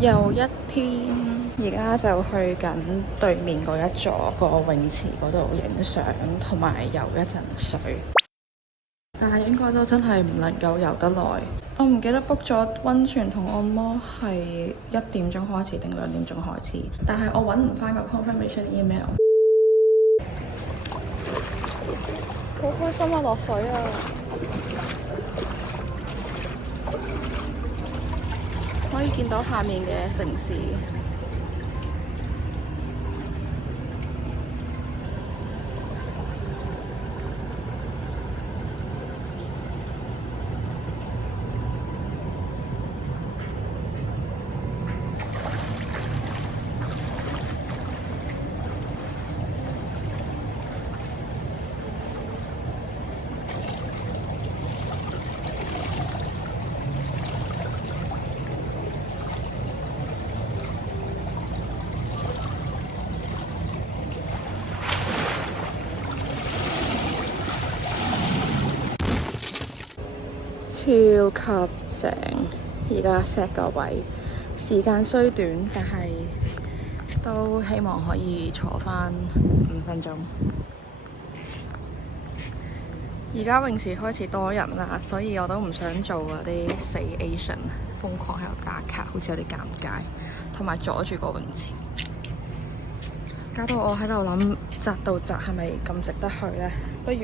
又一天，而家就去緊對面嗰一座個泳池嗰度影相，同埋游一陣水。但係應該都真係唔能夠游得耐。我唔記得 book 咗溫泉同按摩係1點鐘開始定2點鐘開始，但係我揾唔翻個 confirmation email。好開心啊！落水啊！可以見到下面嘅城市。超級正，而家 set 個位，時間雖短，但係都希望可以坐翻5分鐘。而家泳池開始多人啦，所以我都唔想做嗰啲死 Asian， 瘋狂喺度打卡，好似有啲尷尬，同埋阻住個泳池，搞到我喺度諗扎到扎係咪咁值得去呢？不如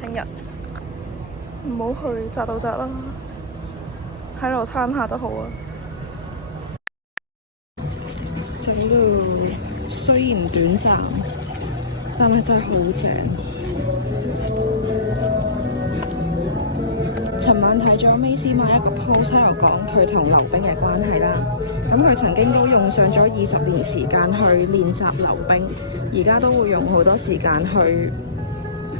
聽日唔好去扎到扎啦，喺度攤下都好啊。就呢度雖然短暫，但係真係好正。尋晚睇咗 Macy 買一個 post 喺度講佢同溜冰嘅關係啦。咁佢曾經都用上咗20年時間去練習溜冰，而家都會用好多時間去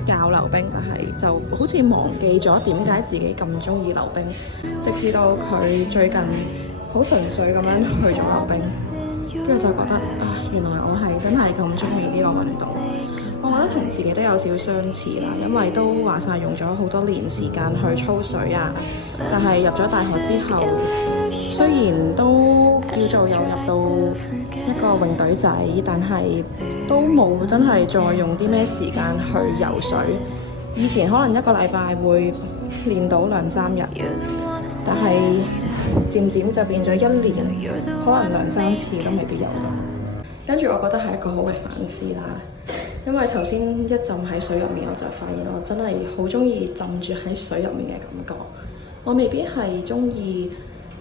教溜冰，但係就好似忘記咗點解自己咁中意溜冰，直至到佢最近好純粹咁樣去咗溜冰，跟住就覺得啊，原來我係真係咁中意呢個運動。我覺得同自己都有少相似啦，因為都話晒用咗好多年時間去操水啊，但係入咗大學之後，雖然都叫做有入到一個泳隊仔，但係都冇真係再用啲咩時間去游水。以前可能一個禮拜會練到2-3日，但係漸漸就變咗1年，可能2-3次都未必有到。跟住我覺得係一個好嘅反思啦，因為頭先一浸喺水入面，我就發現我真係好中意浸住喺水入面嘅感覺。我未必係中意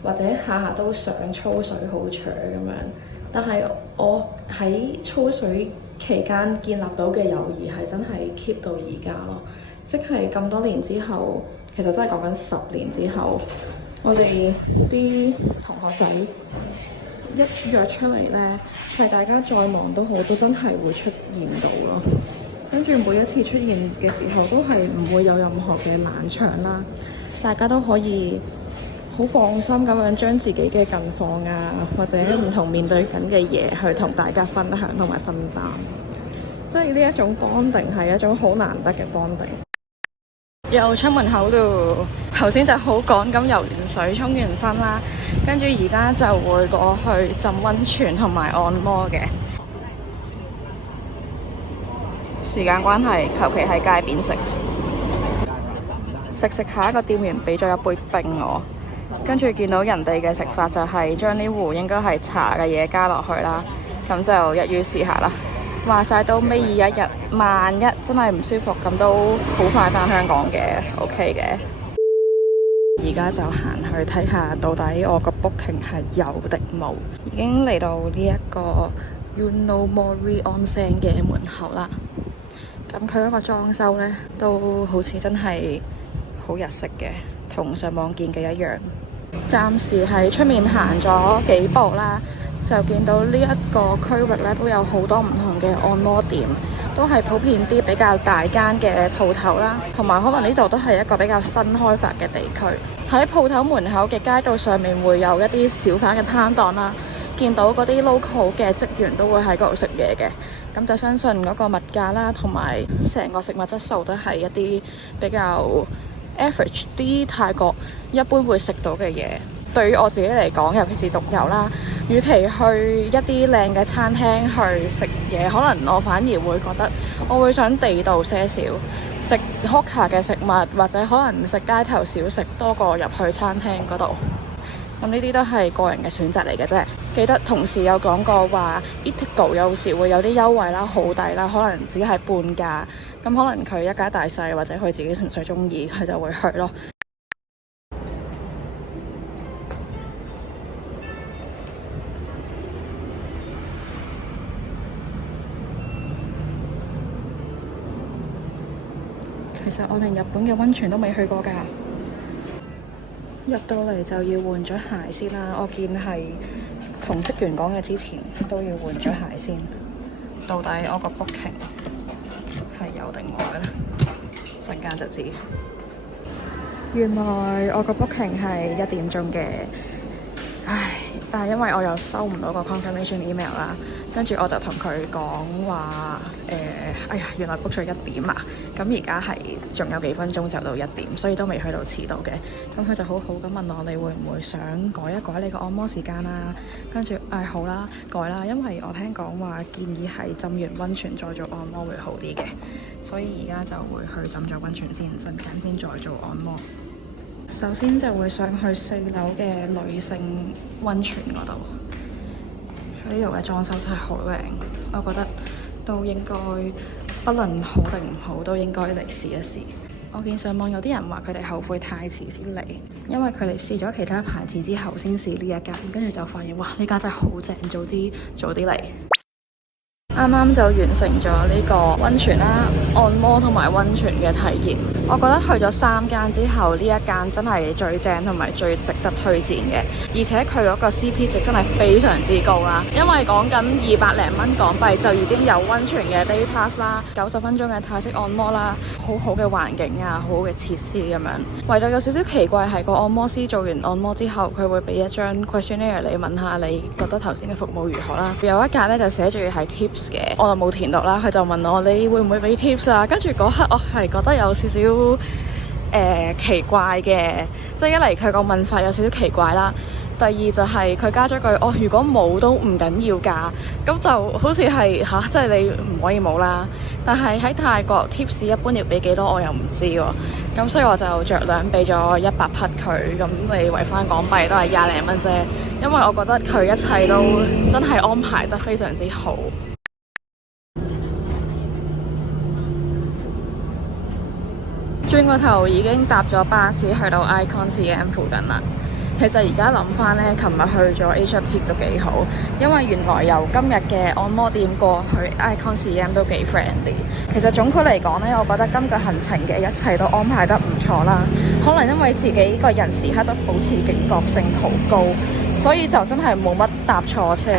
或者下下都想操水好長咁樣，但係我喺操水期間建立到嘅友誼係真係 keep 到而家咯。即係咁多年之後，其實真係講緊10年之後，我哋啲同學仔一約出嚟呢，係大家再忙都好，都真係會出現到咯。跟住每一次出現嘅時候，都係唔會有任何嘅冷場啦。大家都可以好放心咁樣將自己嘅近況啊，或者唔同面對緊嘅嘢去同大家分享同埋分擔。即係呢一種 bonding 係一種好難得嘅 bonding。又出門口咯，頭先就好趕咁游完水、沖完身啦，跟住而家就會過去浸溫泉同埋按摩嘅。時間關係，求其喺街邊食下，一個店員俾咗一杯冰我，跟住見到人哋嘅食法就係將呢壺應該係茶嘅嘢加落去啦，咁就一於試下啦。話晒都尾二一日，萬一真係唔舒服，咁都好快返香港嘅 ，OK 嘅。而家就行去睇下到底我個 booking 係有定冇。已經嚟到呢一個 Yunomori Onsen 嘅門口啦。咁佢嗰個裝修呢，都好似真係好日式嘅，同上網見嘅一樣。暫時喺出面行咗幾步啦，就見到呢一個區域咧都有好多唔同嘅按摩店，都係普遍啲比較大間嘅鋪頭啦，同埋可能呢度都係一個比較新開發嘅地區。喺鋪頭門口嘅街道上面會有一啲小販嘅攤檔啦，見到嗰啲 local 嘅職員都會喺嗰度食嘢嘅，咁就相信嗰個物價啦，同埋成個食物質素都係一啲比較average 啲泰國一般會食到嘅嘢。對於我自己嚟講，尤其是獨遊啦，與其去一啲靚嘅餐廳去食嘢，可能我反而會覺得我會想地道些少，食 Hoka 嘅食物，或者可能食街頭小食多過入去餐廳嗰度。咁呢啲都係個人嘅選擇嚟嘅啫。記得同事有講過話 Eatigo 有時會有啲優惠啦，好抵啦，可能只係半價。咁可能佢一家大細或者佢自己純粹中意，佢就會去咯。其實我連日本嘅溫泉都未去過㗎。入到嚟就要換咗鞋先啦。我見係同職員講嘅之前都要換咗鞋先。到底我個 booking 係有定冇嘅咧？陣間就知。原來我個 booking 係1點鐘嘅。唉，但係因為我又收唔到個 confirmation email 啦，跟住我就同佢講話哎呀，原來 book 咗1點啊！咁而家係仲有幾分鐘就到1點，所以都未去到遲到嘅。咁佢就好好咁問我，你會唔會想改一改你個按摩時間啊？跟住好啦，改啦，因為我聽講話建議係浸完溫泉再做按摩會好啲嘅，所以而家就會去浸咗溫泉先，陣間先再做按摩。首先就會上去4樓嘅女性溫泉嗰度，呢度嘅裝修真係好靚，我覺得都應該不論好定唔好，都應該嚟試一試。我見上網有啲人話佢哋後悔太遲先嚟，因為佢哋試咗其他牌子之後先試呢一間，跟住就發現哇，呢間真係好正，早啲嚟。啱啱就完成咗呢個溫泉啦、按摩同埋溫泉嘅體驗。我覺得去咗3間之後，呢一間真係最正同埋最值得推薦嘅，而且佢嗰個 CP 值真係非常之高啦。因為講緊200零蚊港幣就已經有溫泉嘅 day pass 啦，90分鐘嘅泰式按摩啦，好好嘅環境啊，好好嘅設施咁樣。唯獨有少少奇怪係個按摩師做完按摩之後，佢會俾一張 questionnaire 你問下你覺得頭先嘅服務如何啦。有一格咧就寫住係 tips 嘅，我就冇填到啦。佢就問我你會唔會俾 tips 啊？跟住嗰刻我係覺得有少少奇怪嘅，即係一嚟佢個問法有少少奇怪啦。第二就係佢加咗句如果冇都唔緊要㗎，咁就好似係即係你唔可以冇啦。但係喺泰國 tips 一般要俾幾多我又唔知喎，咁所以我就着量俾咗100匹佢，咁你圍翻港幣都係20零蚊啫。因為我覺得佢一切都真係安排得非常之好。轉個頭已經搭咗巴士去到 ICONCM 附近啦。其實而家諗翻呢，琴日去咗 HRT 都幾好，因為原來由今日嘅按摩店過去 ICONCM 都幾 friendly。其實總括嚟講呢，我覺得今個行程嘅一切都安排得唔錯啦。可能因為自己個人時刻都保持警覺性好高，所以就真係冇乜搭錯車。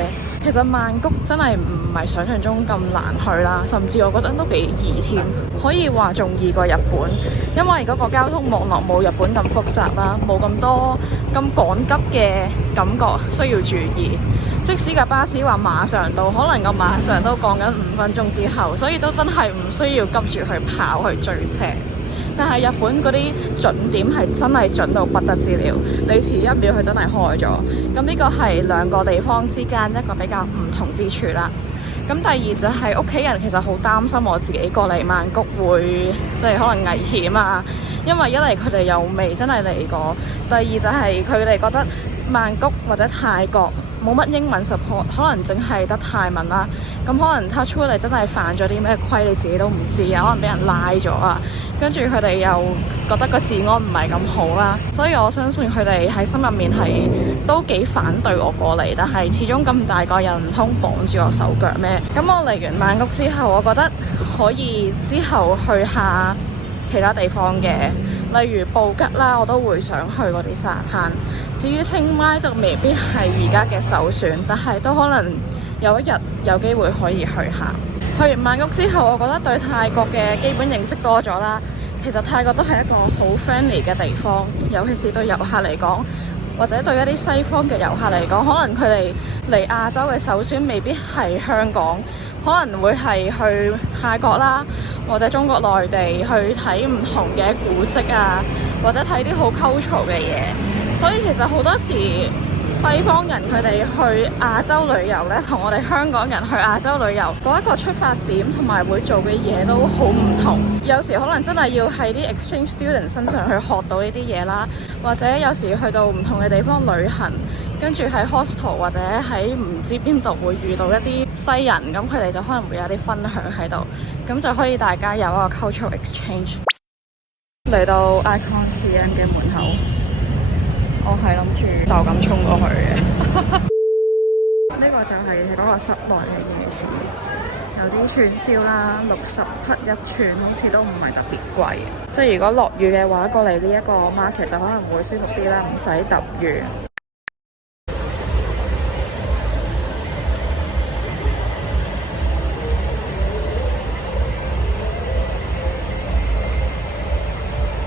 其實曼谷真係唔係想象中咁難去啦，甚至我覺得都幾易添，可以話仲易過日本，因為嗰個交通網絡冇日本咁複雜啦，冇咁多咁趕急嘅感覺需要注意。即使架巴士話馬上到，可能個馬上都講緊5分鐘之後，所以都真係唔需要急住去跑去追車。但係日本嗰啲準點係真係準到不得之了，你遲1秒佢真係開咗。咁呢個係兩個地方之間一個比較唔同之處啦。咁第二就係屋企人其實好擔心我自己過嚟曼谷會即係可能危險啊，因為一嚟佢哋又未真係嚟過，第二就係佢哋覺得曼谷或者泰國冇乜英文 support， 可能淨係得泰文啦。咁可能 touch wood 你真係犯咗啲咩規你自己都唔知啊，可能俾人拉咗啊，跟住佢哋又覺得個治安唔係咁好啦，所以我相信佢哋喺心入面係都幾反對我過嚟，但係始終咁大個人唔通綁住我手腳咩？咁我嚟完曼谷之後，我覺得可以之後去下其他地方嘅，例如布吉啦，我都會想去嗰啲沙灘。至於清邁就未必係而家嘅首選，但係都可能有一日有機會可以去下。去完曼谷之後，我覺得對泰國嘅基本認識多咗啦。其實泰國都係一個好 friendly 嘅地方，尤其是對遊客嚟講，或者對一啲西方嘅遊客嚟講，可能佢哋嚟亞洲嘅首選未必係香港，可能會係去泰國啦，或者中國內地去睇唔同嘅古蹟啊，或者睇啲好 cultural 嘅嘢。所以其實好多時西方人佢哋去亞洲旅遊呢，同我哋香港人去亞洲旅遊嗰一個出發點同埋會做嘅嘢都好唔同。有時可能真係要喺啲 exchange student 身上去學到呢啲嘢啦，或者有時去到唔同嘅地方旅行，跟住喺 hostel 或者喺唔知邊度會遇到一啲西人，咁佢哋就可能會有啲分享喺度，咁就可以大家有一個 cultural exchange。嚟到 Icon CM 嘅門口，我係諗住就咁衝過去嘅。呢個就係嗰個室內嘅夜市，有啲串燒啦，60匹一串，好似都唔係特別貴。即係如果落雨嘅話，過嚟呢一個 market 就可能會舒服啲啦，唔使揼雨。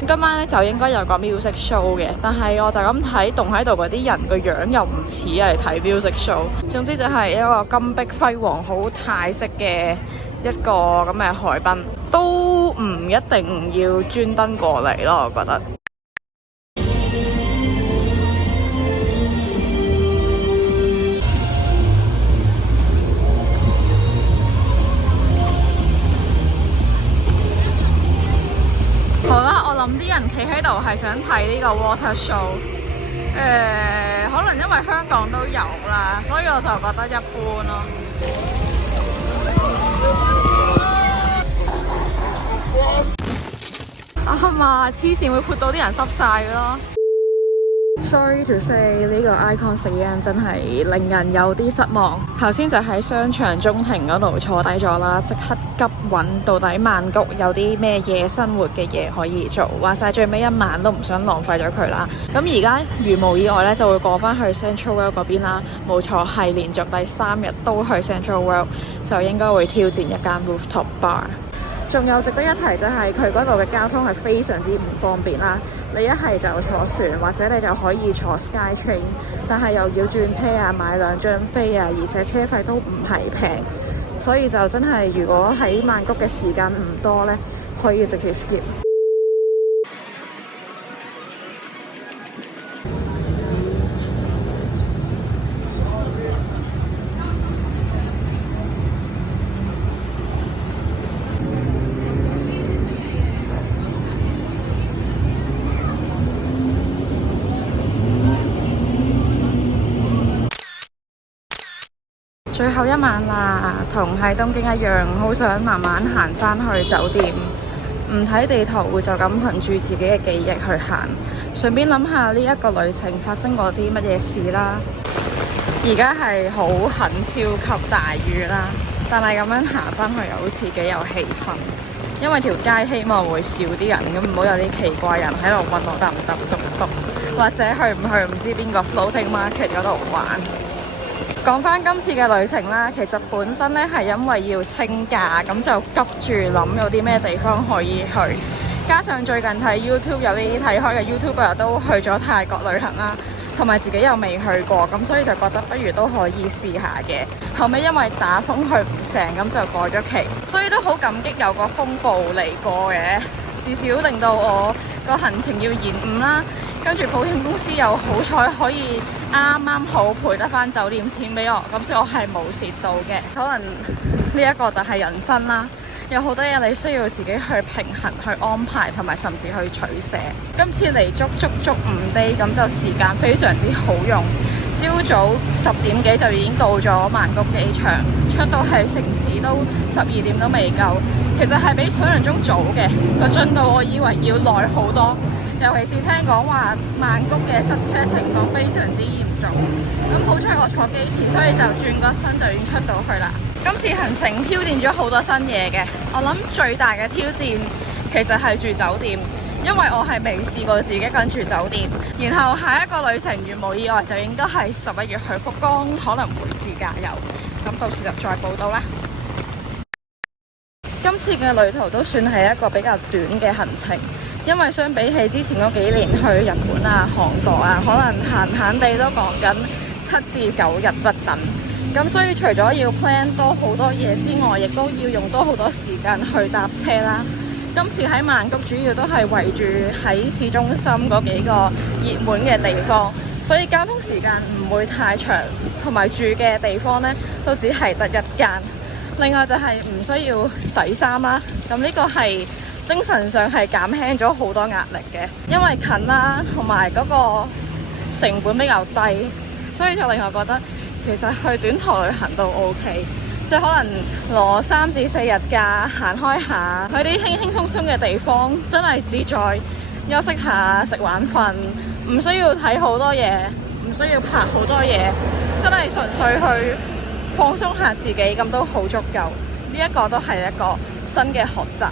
今晚咧就應該有個 music show 嘅，但係我就咁睇，棟喺度嗰啲人個樣又唔似係睇 music show。總之就係一個金碧輝煌、好泰式嘅一個咁嘅海濱，都唔一定要專登過嚟咯，我覺得。好啦，我諗啲人企喺度係想睇呢個 water show，可能因為香港都有啦，所以我就覺得一般咯。啊嘛，黐線會潑到啲人濕晒嘅咯。Sorry to say， 呢個 Icon CM 真係令人有啲失望。頭先就喺商場中庭嗰度坐低咗啦，即刻急揾到底曼谷有啲咩夜生活嘅嘢可以做。話晒最尾一晚都唔想浪費咗佢啦。咁而家如無意外呢，就會過返去 Central World 嗰邊啦。冇錯，係連續第3日都去 Central World， 就應該會挑戰一間 rooftop bar。仲有值得一提就係佢嗰度嘅交通係非常之唔方便啦。你一係就坐船，或者你就可以坐 SkyTrain， 但係又要轉車啊，買2張飛啊，而且車費都唔係平，所以就真係如果喺曼谷嘅時間唔多呢，可以直接 skip。最後一晚啦，同喺東京一樣，好想慢慢行返去酒店，唔睇地圖就咁憑住自己嘅記憶去行，順便諗下呢一個旅程發生過啲乜嘢事啦。而家係好狠超級大雨啦，但係咁樣行返去又好似幾有氣氛，因為條街希望會少啲人，咁唔好有啲奇怪人喺度問我得唔得篤篤，或者去唔去唔知邊個 floating market 嗰度玩。講翻今次嘅旅程啦，其實本身咧係因為要清假，咁就急住諗有啲咩地方可以去。加上最近睇 YouTube 有啲睇開嘅 YouTuber 都去咗泰國旅行啦，同埋自己又未去過，咁所以就覺得不如都可以試下嘅。後尾因為打風去唔成，咁就改咗期，所以都好感激有個風暴嚟過嘅，至少令到我個行程要延誤啦。跟住保險公司又好彩可以啱啱好賠得翻酒店錢俾我，咁所以我係冇蝕到嘅。可能呢一個就係人生啦，有好多嘢你需要自己去平衡、去安排，同埋甚至去取捨。今次嚟足5 day， 咁就時間非常之好用。朝早10點幾就已經到咗曼谷機場，出到係城市都12點都未夠，其實係比想象中早嘅。個進度我以為要耐好多。尤其是聽講話曼谷嘅塞車情況非常之嚴重，咁好彩我坐機鐵，所以就轉個身就已經出到去啦。今次行程挑戰咗好多新嘢嘅，我諗最大嘅挑戰其實係住酒店，因為我係未試過自己一個人住酒店。然後下一個旅程如無意外就應該係11月去福岡，可能會自駕遊，咁到時就再報到啦。今次嘅旅途都算係一個比較短嘅行程，因為相比起之前嗰幾年去日本啊、韓國啊，可能閒地都講緊7至9日不等。咁所以除咗要 plan 多好多嘢之外，亦都要用多好多時間去搭車啦。今次喺曼谷主要都係圍住喺市中心嗰幾個熱門嘅地方，所以交通時間唔會太長，同埋住嘅地方呢都只係得一間。另外就係唔需要洗衫啦，咁呢個係精神上係減輕咗好多壓力嘅，因為近啦，同埋嗰個成本比較低，所以就令我覺得其實去短途旅行都 OK。即係可能攞3至4日假行開下，去啲輕輕鬆鬆嘅地方，真係自在休息下、食晚飯，唔需要睇好多嘢，唔需要拍好多嘢，真係純粹去放鬆下自己，咁都好足夠。呢一個都係一個新嘅學習。